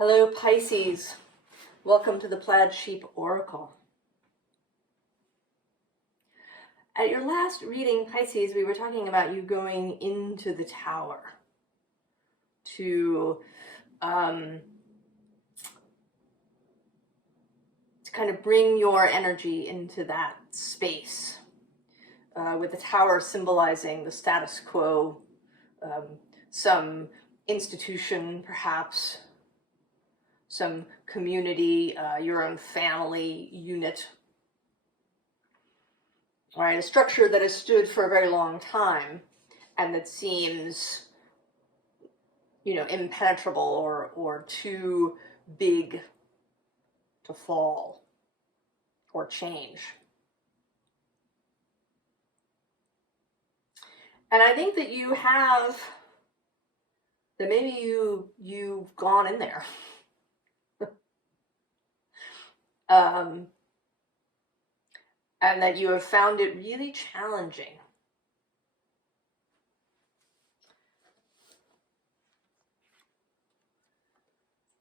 Hello Pisces, welcome to the Plaid Sheep Oracle. At your last reading, Pisces, we were talking about you going into the tower to kind of bring your energy into that space, with the tower symbolizing the status quo, some institution perhaps, some community, your own family unit, right? A structure that has stood for a very long time and that seems, impenetrable or too big to fall or change. And I think that maybe you've gone in there. And that you have found it really challenging.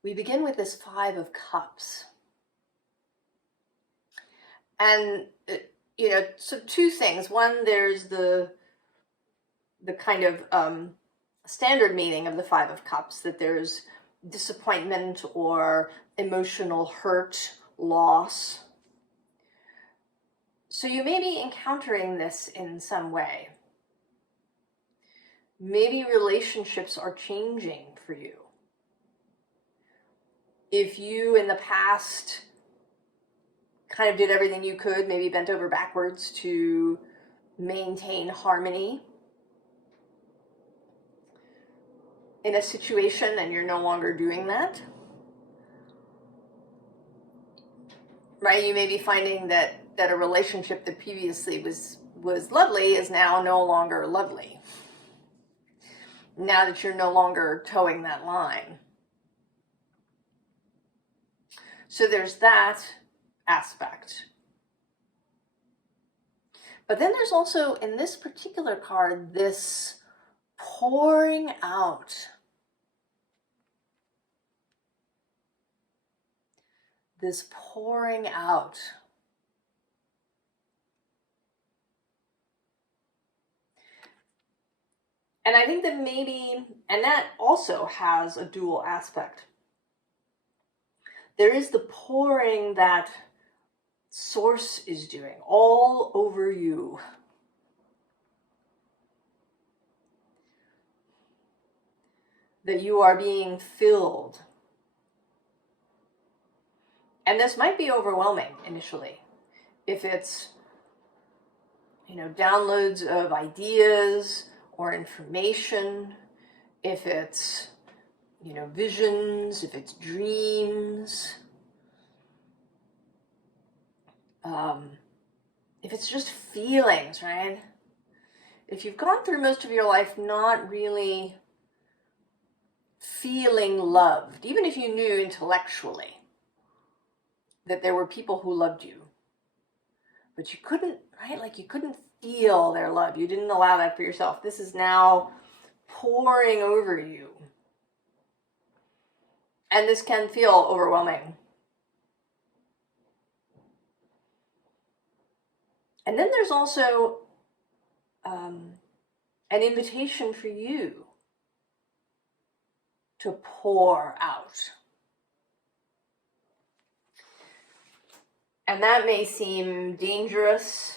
We begin with this Five of Cups. And, so two things. One, there's the kind of standard meaning of the Five of Cups, that there's disappointment or emotional hurt, loss. So you may be encountering this in some way. Maybe relationships are changing for you. If you in the past kind of did everything you could, maybe bent over backwards to maintain harmony in a situation and you're no longer doing that, right? You may be finding that a relationship that previously was lovely is now no longer lovely. Now that you're no longer towing that line. So there's that aspect. But then there's also, in this particular card, this pouring out. This pouring out. And I think that maybe, and that also has a dual aspect. There is the pouring that Source is doing all over you. That you are being filled. And this might be overwhelming initially. If it's, downloads of ideas or information, if it's, visions, if it's dreams, if it's just feelings, right? If you've gone through most of your life not really feeling loved, even if you knew intellectually that there were people who loved you, but you couldn't, right? Like you couldn't feel their love. You didn't allow that for yourself. This is now pouring over you. And this can feel overwhelming. And then there's also an invitation for you to pour out. And that may seem dangerous.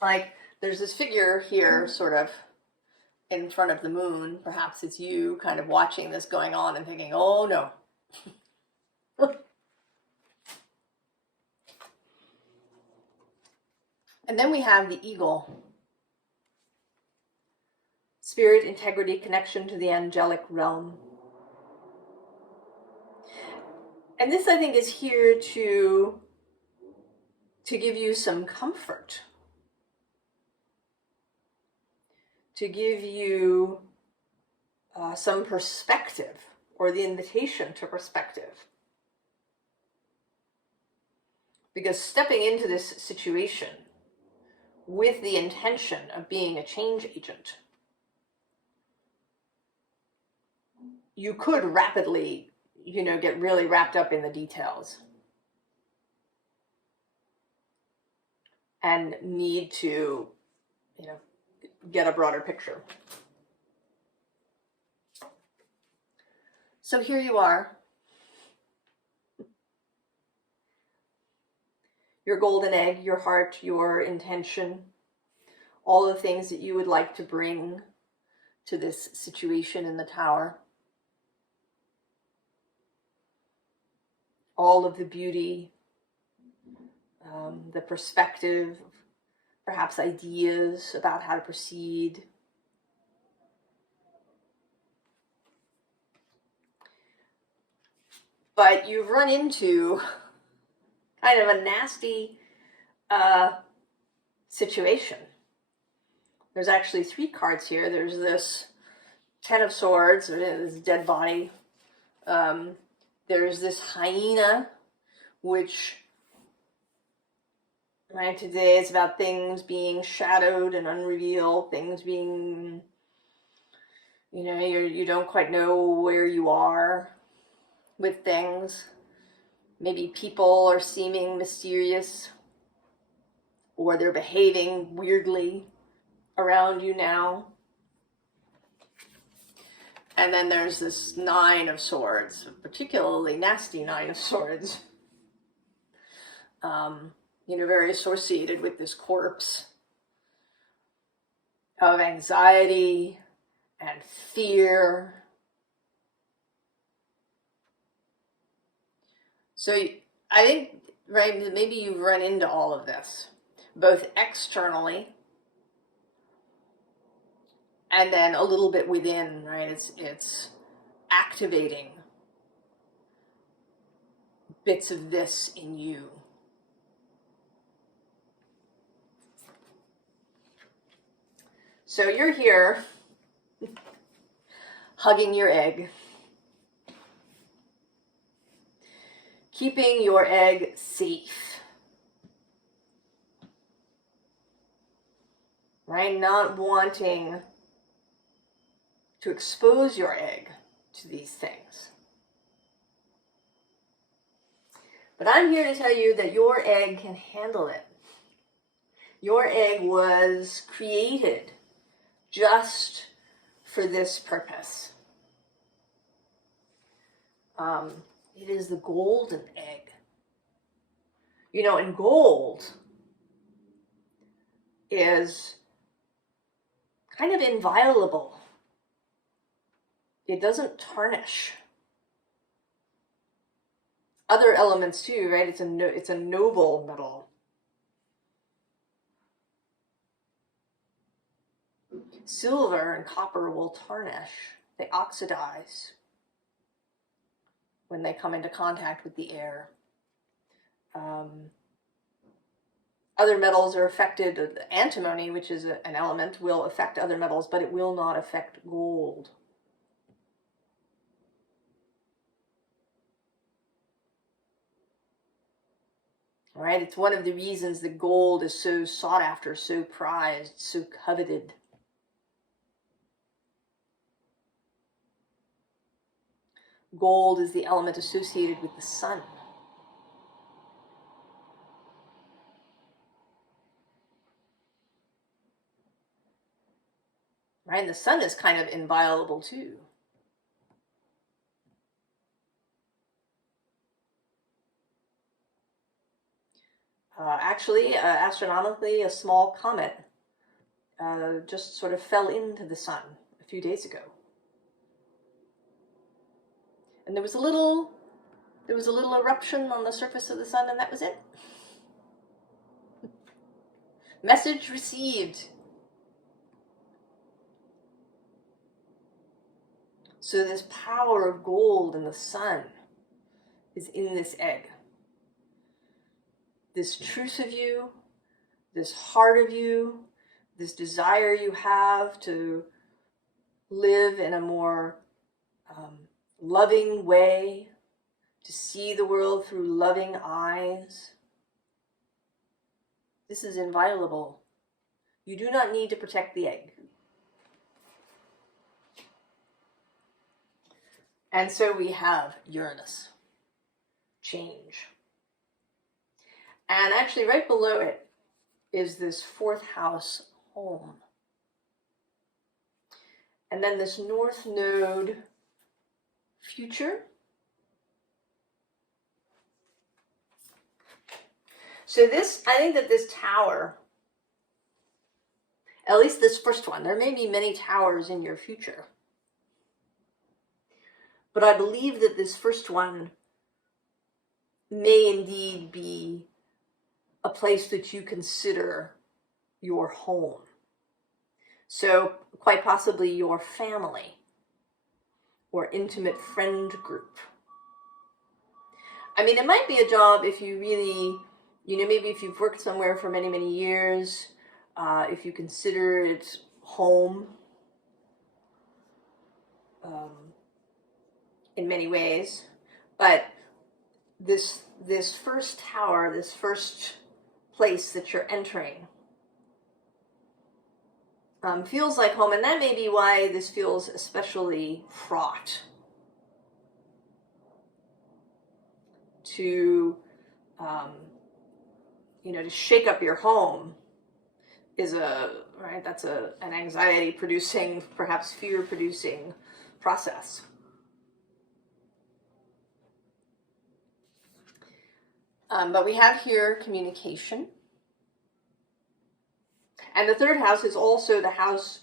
Like there's this figure here sort of in front of the moon. Perhaps it's you kind of watching this going on and thinking, oh no. And then we have the eagle. Spirit, integrity, connection to the angelic realm. And this, I think, is here to give you some comfort. To give you some perspective, or the invitation to perspective. Because stepping into this situation with the intention of being a change agent you could rapidly, you know, get really wrapped up in the details and need to, you know, get a broader picture. So here you are, your golden egg, your heart, your intention, all the things that you would like to bring to this situation in the tower. All of the beauty, the perspective, perhaps ideas about how to proceed. But you've run into kind of a nasty situation. There's actually 3 cards here. There's this 10 of Swords, this dead body. There's this hyena, which, right, today is about things being shadowed and unrevealed, things being, you know, you don't quite know where you are with things. Maybe people are seeming mysterious, or they're behaving weirdly around you now. And then there's this 9 of Swords, a particularly nasty 9 of Swords. You know, very associated with this corpse of anxiety and fear. So I think, right, maybe you've run into all of this, both externally and then a little bit within, right? It's activating bits of this in you. So you're here hugging your egg, keeping your egg safe, right? Not wanting to expose your egg to these things. But I'm here to tell you that your egg can handle it. Your egg was created just for this purpose. It is the golden egg. You know, and gold is kind of inviolable. It doesn't tarnish. Other elements too, right? It's a noble metal. Silver and copper will tarnish. They oxidize when they come into contact with the air. Other metals are affected. Antimony, which is an element, will affect other metals, but it will not affect gold. All right, it's one of the reasons that gold is so sought after, so prized, so coveted. Gold is the element associated with the sun. Right, and the sun is kind of inviolable too. Actually, astronomically, a small comet just sort of fell into the sun a few days ago. And there was a little eruption on the surface of the sun, and that was it. Message received. So this power of gold and the sun is in this egg. This truth of you, this heart of you, this desire you have to live in a more loving way, to see the world through loving eyes. This is inviolable. You do not need to protect the egg. And so we have Uranus, change. And actually right below it is this 4th house, home. And then this North Node, future. So this, I think that this tower, at least this first one, there may be many towers in your future, but I believe that this first one may indeed be a place that you consider your home. So quite possibly your family or intimate friend group. I mean, it might be a job if you really, maybe if you've worked somewhere for many, many years, if you consider it home in many ways. But this first tower, this first place that you're entering, feels like home, and that may be why this feels especially fraught. To, to shake up your home is that's an anxiety-producing, perhaps fear-producing process. But we have here communication. And the 3rd house is also the house,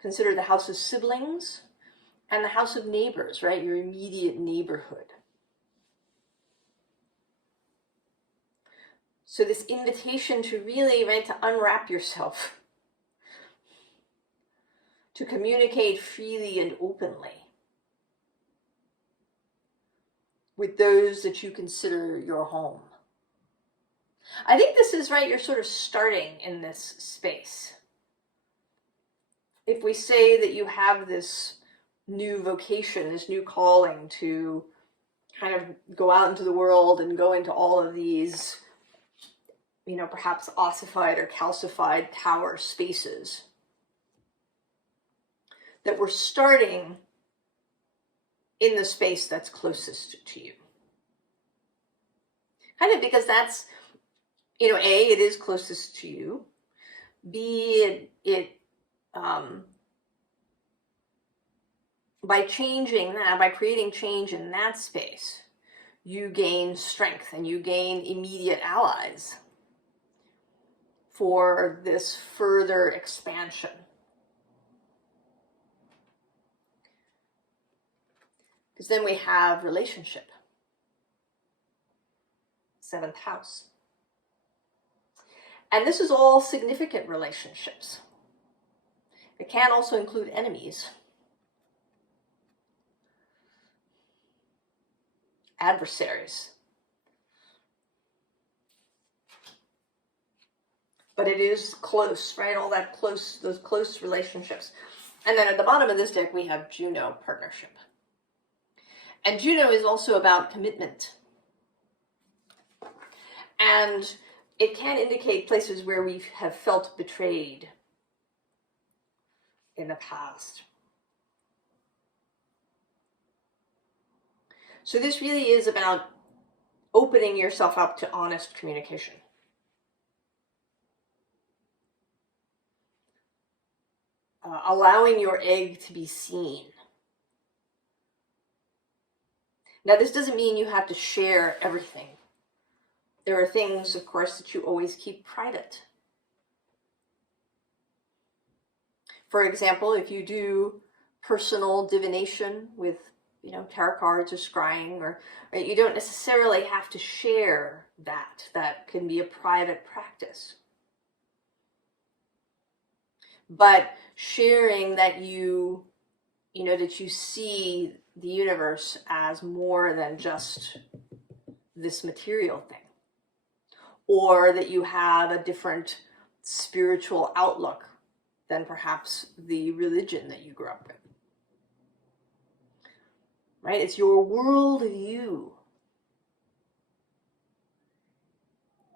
considered the house of siblings and the house of neighbors, right? Your immediate neighborhood. So this invitation to really, to unwrap yourself, to communicate freely and openly with those that you consider your home. I think this is, you're sort of starting in this space. If we say that you have this new vocation, this new calling to kind of go out into the world and go into all of these, perhaps ossified or calcified tower spaces, that we're starting in the space that's closest to you. Kind of because that's, A, it is closest to you. B, by changing that, by creating change in that space, you gain strength and you gain immediate allies for this further expansion. Because then we have relationship. 7th house. And this is all significant relationships. It can also include enemies, adversaries. But it is close, all that close, those close relationships. And then at the bottom of this deck, we have Juno, partnership. And Juno is also about commitment. And it can indicate places where we have felt betrayed in the past. So this really is about opening yourself up to honest communication. Allowing your egg to be seen. Now, this doesn't mean you have to share everything. There are things, of course, that you always keep private. For example, if you do personal divination with, tarot cards or scrying, or you don't necessarily have to share that. That can be a private practice. But sharing that that you see the universe as more than just this material thing, or that you have a different spiritual outlook than perhaps the religion that you grew up with. It's your world view.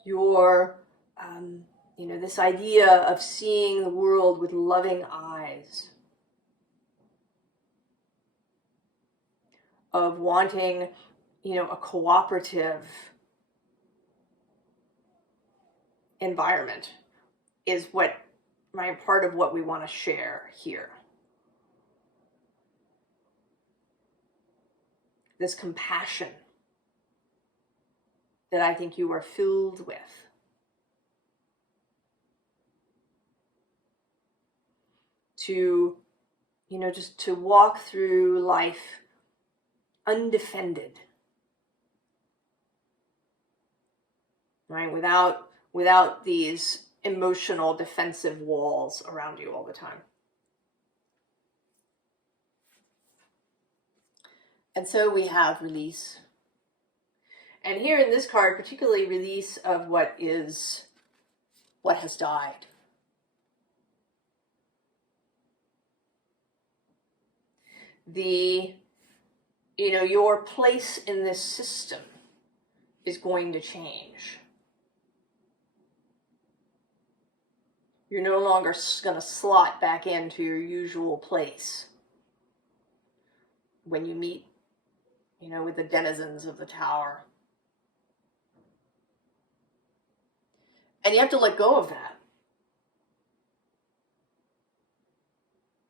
Your, this idea of seeing the world with loving eyes. of wanting, you know, a cooperative environment is what, right, part of what we want to share here. This compassion that I think you are filled with. To, you know, just to walk through life undefended, right? Without these emotional defensive walls around you all the time. And so we have release. And here in this card, particularly release of what has died. You know, your place in this system is going to change. You're no longer going to slot back into your usual place when you meet, you know, with the denizens of the tower. And you have to let go of that.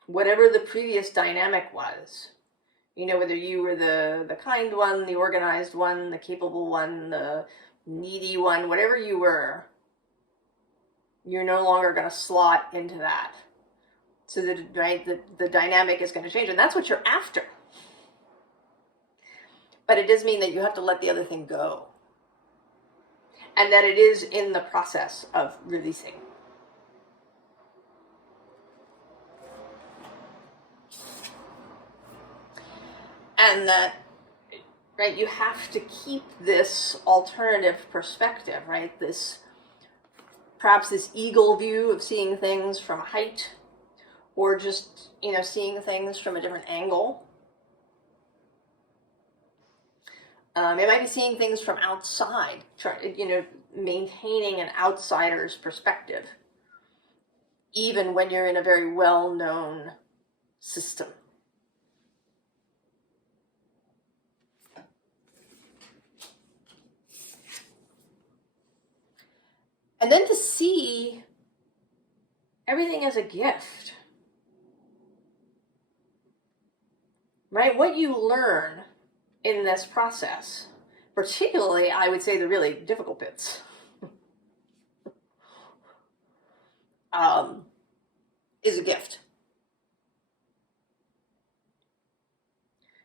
Whatever the previous dynamic was, you know, whether you were the kind one, the organized one, the capable one, the needy one, whatever you were, you're no longer going to slot into that. So the dynamic is going to change, and that's what you're after. But it does mean that you have to let the other thing go. And that it is in the process of releasing. And that, right, you have to keep this alternative perspective, right? Perhaps this eagle view of seeing things from height, or just, you know, seeing things from a different angle. It might be seeing things from outside, you know, maintaining an outsider's perspective, even when you're in a very well-known system. And then to see everything as a gift. Right? What you learn in this process, particularly, I would say, the really difficult bits, is a gift.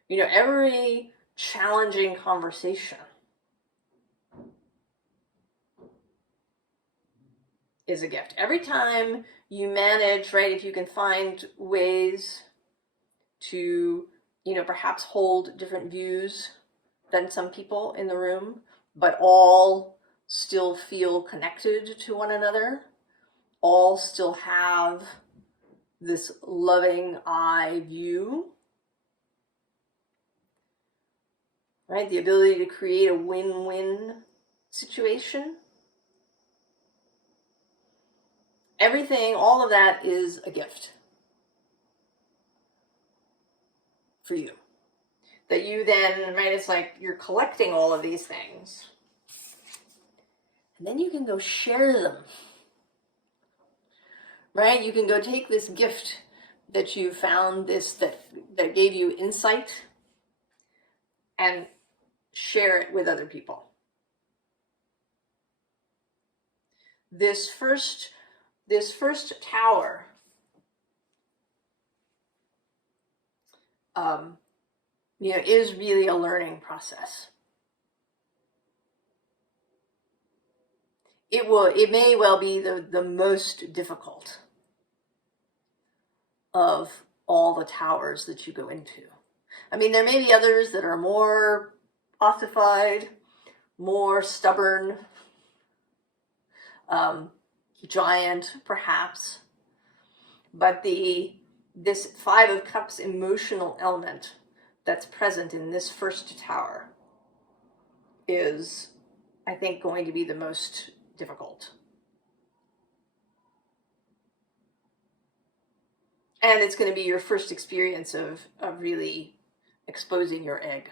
You know, every challenging conversation is a gift. Every time you manage, right, if you can find ways to, you know, perhaps hold different views than some people in the room, but all still feel connected to one another, all still have this loving eye view, right? The ability to create a win-win situation. Everything, all of that is a gift for you. That you then, right, it's like you're collecting all of these things. And then you can go share them. Right? You can go take this gift that you found, that gave you insight, and share it with other people. This first tower, you know, is really a learning process. It may well be the most difficult of all the towers that you go into. I mean, there may be others that are more ossified, more stubborn, giant, perhaps. But this Five of Cups emotional element that's present in this first tower is, I think, going to be the most difficult. And it's going to be your first experience of really exposing your egg.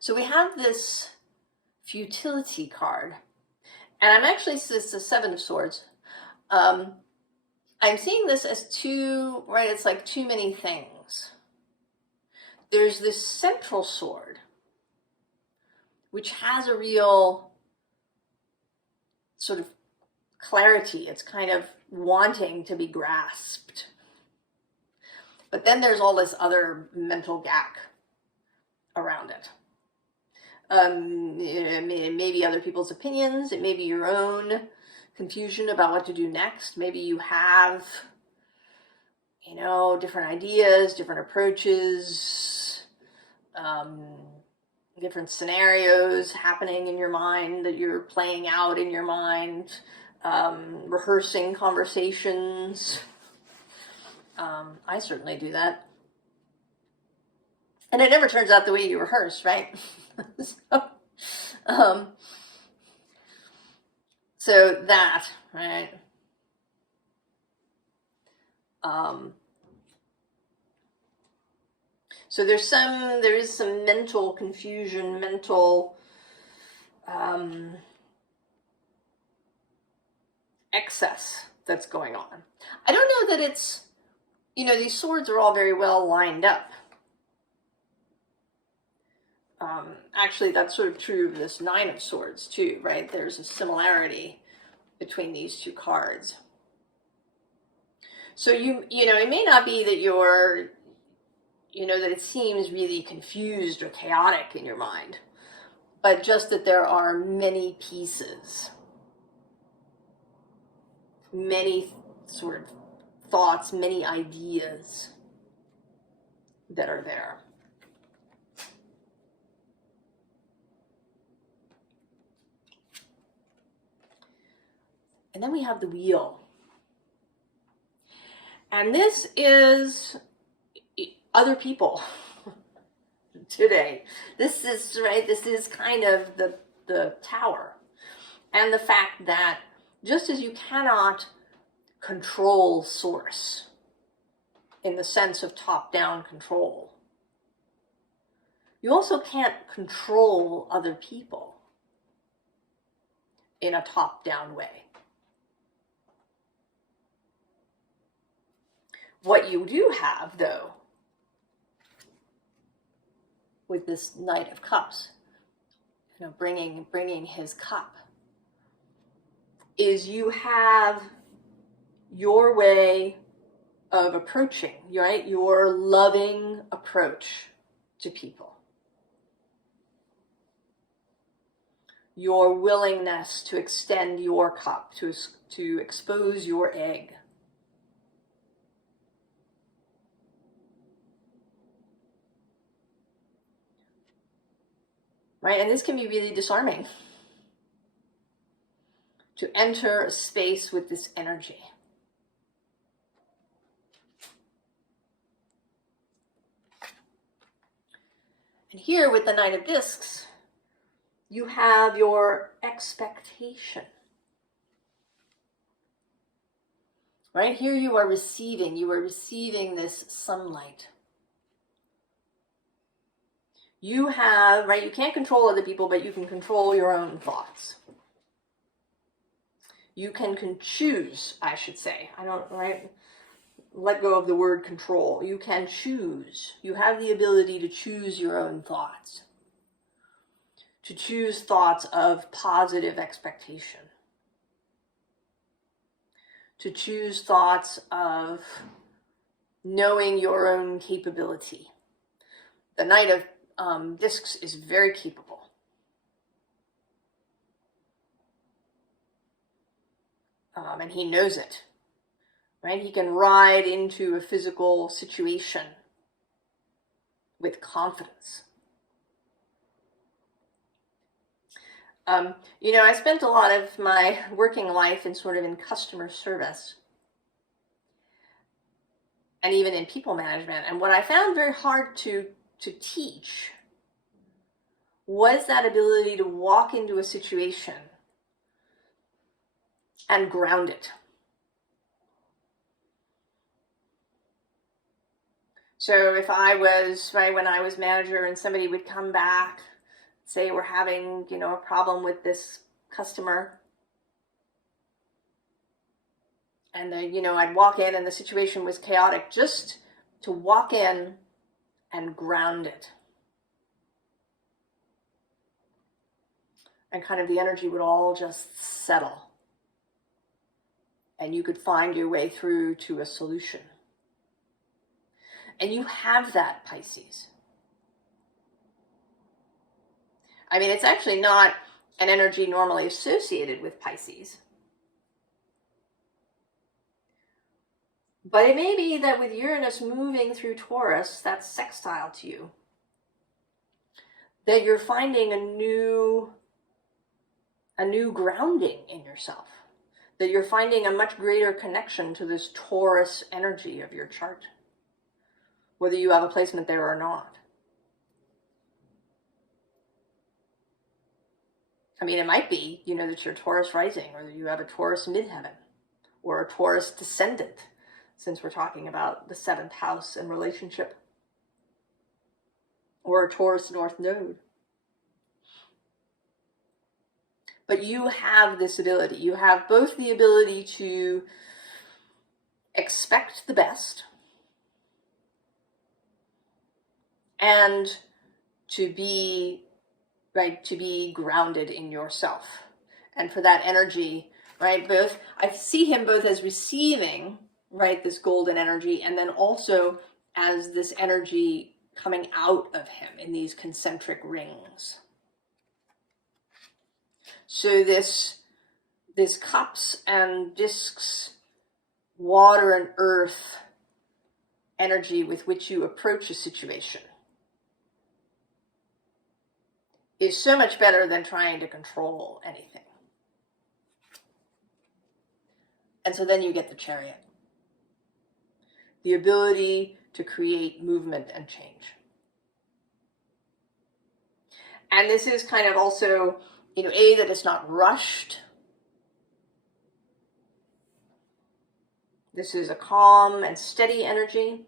So we have this futility card, and I'm actually, it's the Seven of Swords. I'm seeing this as two, right? It's like too many things. There's this central sword, which has a real sort of clarity. It's kind of wanting to be grasped. But then there's all this other mental gack around it. Maybe other people's opinions. It may be your own confusion about what to do next. Maybe you have, different ideas, different approaches, different scenarios happening in your mind that you're playing out in your mind, rehearsing conversations. I certainly do that. And it never turns out the way you rehearse, right? So that, right? So there is some mental confusion, mental excess that's going on. I don't know that it's, these swords are all very well lined up. Actually, that's sort of true of this Nine of Swords too, right? There's a similarity between these two cards. So it may not be that you're, that it seems really confused or chaotic in your mind, but just that there are many pieces, many sort of thoughts, many ideas that are there. And then we have the Wheel. And this is other people today. This is, right, this is kind of the Tower. And the fact that just as you cannot control source in the sense of top-down control, you also can't control other people in a top-down way. What you do have, though, with this Knight of Cups, bringing his cup, is you have your way of approaching, right? Your loving approach to people. Your willingness to extend your cup, to expose your egg. Right? And this can be really disarming, to enter a space with this energy. And here with the Knight of Discs, you have your expectation. Right? Here you are receiving this sunlight. You have, right, you can't control other people, but you can control your own thoughts. You can choose, I should say. Right? Let go of the word control. You can choose. You have the ability to choose your own thoughts. To choose thoughts of positive expectation. To choose thoughts of knowing your own capability. The Knight of Discs is very capable. And he knows it, right? He can ride into a physical situation with confidence. I spent a lot of my working life in customer service and even in people management. And what I found very hard to teach was that ability to walk into a situation and ground it. So if I was, right, when I was manager and somebody would come back, say we're having, a problem with this customer, and I'd walk in and the situation was chaotic, just to walk in and ground it. And kind of the energy would all just settle. And you could find your way through to a solution. And you have that, Pisces. I mean, it's actually not an energy normally associated with Pisces. But it may be that with Uranus moving through Taurus, that's sextile to you, that you're finding a new grounding in yourself, that you're finding a much greater connection to this Taurus energy of your chart, whether you have a placement there or not. I mean, it might be, that you're Taurus rising, or that you have a Taurus midheaven, or a Taurus descendant, since we're talking about the 7th house and relationship, or a Taurus north node. But you have this ability. You have both the ability to expect the best and to be grounded in yourself. And for that energy, right, both, I see him both as receiving, right, this golden energy, and then also as this energy coming out of him in these concentric rings. So this cups and discs, water and earth energy with which you approach a situation is so much better than trying to control anything. And so then you get the Chariot. The ability to create movement and change. And this is kind of also, that it's not rushed. This is a calm and steady energy.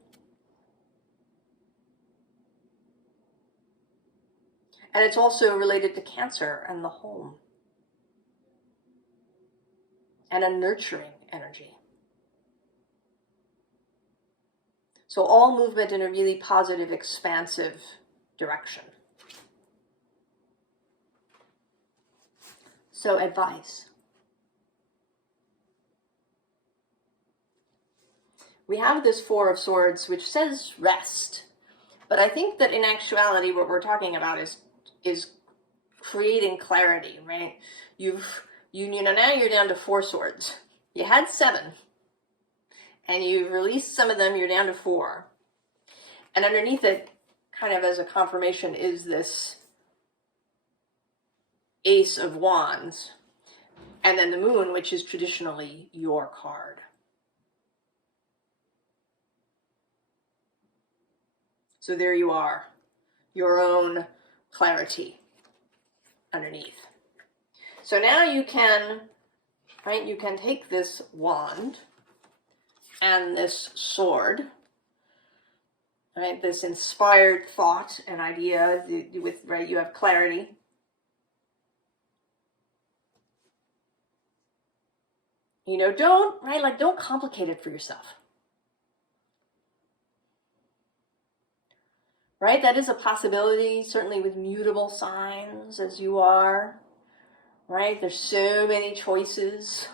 And it's also related to Cancer and the home. And a nurturing energy. So all movement in a really positive, expansive direction. So advice. We have this 4 of Swords, which says rest. But I think that in actuality, what we're talking about is creating clarity, right? Now you're down to 4 swords. You had 7. And you've released some of them, you're down to 4. And underneath it, kind of as a confirmation, is this Ace of Wands. And then the Moon, which is traditionally your card. So there you are, your own clarity underneath. So now you can, right, you can take this wand and this sword, right, this inspired thought and idea with, right, you have clarity. Don't complicate it for yourself. Right? That is a possibility, certainly with mutable signs as you are. Right? There's so many choices.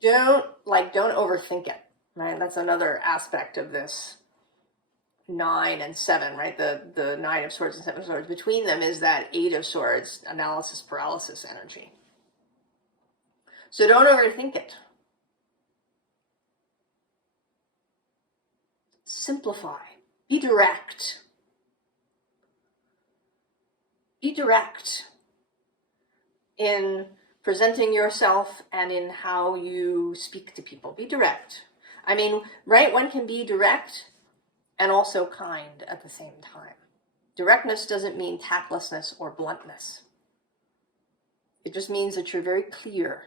Don't overthink it. Right? That's another aspect of this 9 and 7, right? The 9 of Swords and 7 of Swords. Between them is that 8 of Swords, analysis paralysis energy. So don't overthink it. Simplify. Be direct. Be direct in presenting yourself and in how you speak to people. Be direct. I mean, right, one can be direct and also kind at the same time. Directness doesn't mean tactlessness or bluntness. It just means that you're very clear.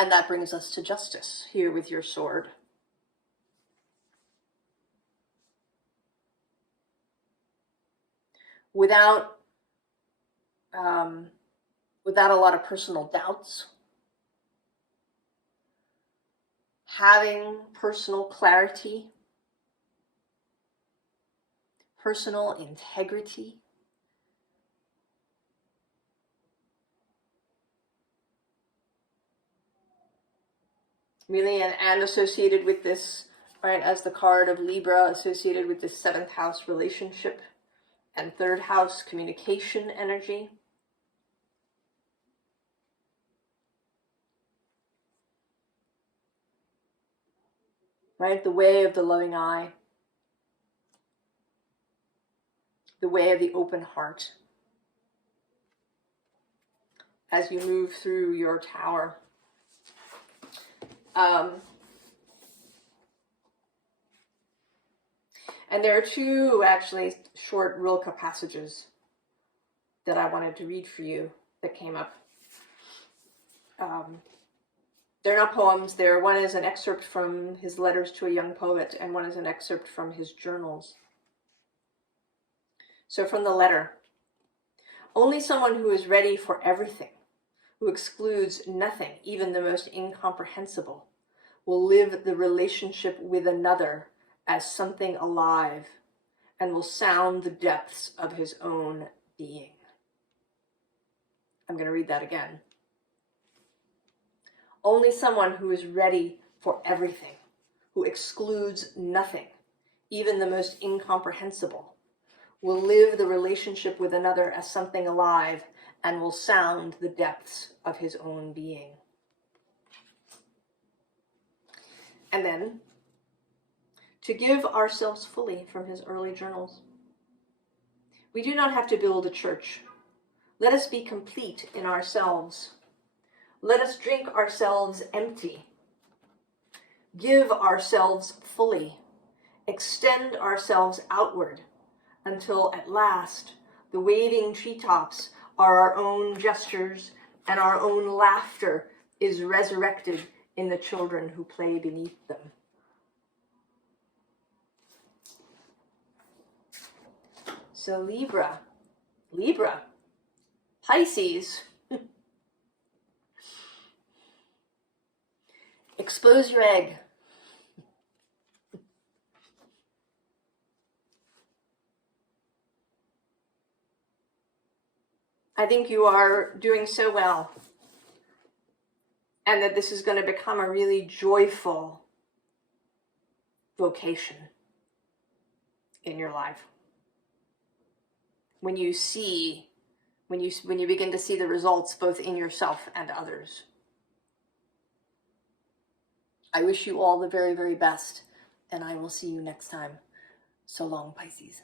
And that brings us to justice here with your sword. Without a lot of personal doubts, having personal clarity, personal integrity, really, and associated with this, right, as the card of Libra, associated with this 7th house relationship and 3rd house communication energy. Right, the way of the loving eye, the way of the open heart as you move through your tower. And there are 2 actually short Rilke passages that I wanted to read for you that came up. They're not poems. One is an excerpt from his letters to a young poet, and one is an excerpt from his journals. So from the letter, only someone who is ready for everything, who excludes nothing, even the most incomprehensible, will live the relationship with another as something alive and will sound the depths of his own being. I'm going to read that again. Only someone who is ready for everything, who excludes nothing, even the most incomprehensible, will live the relationship with another as something alive and will sound the depths of his own being. And then, to give ourselves fully from his early journals. We do not have to build a church. Let us be complete in ourselves. Let us drink ourselves empty. Give ourselves fully. Extend ourselves outward until at last the waving treetops are our own gestures and our own laughter is resurrected in the children who play beneath them. So Libra, Pisces, expose your egg. I think you are doing so well, and that this is going to become a really joyful vocation in your life. When you begin to see the results both in yourself and others. I wish you all the very, very best, and I will see you next time. So long, Pisces.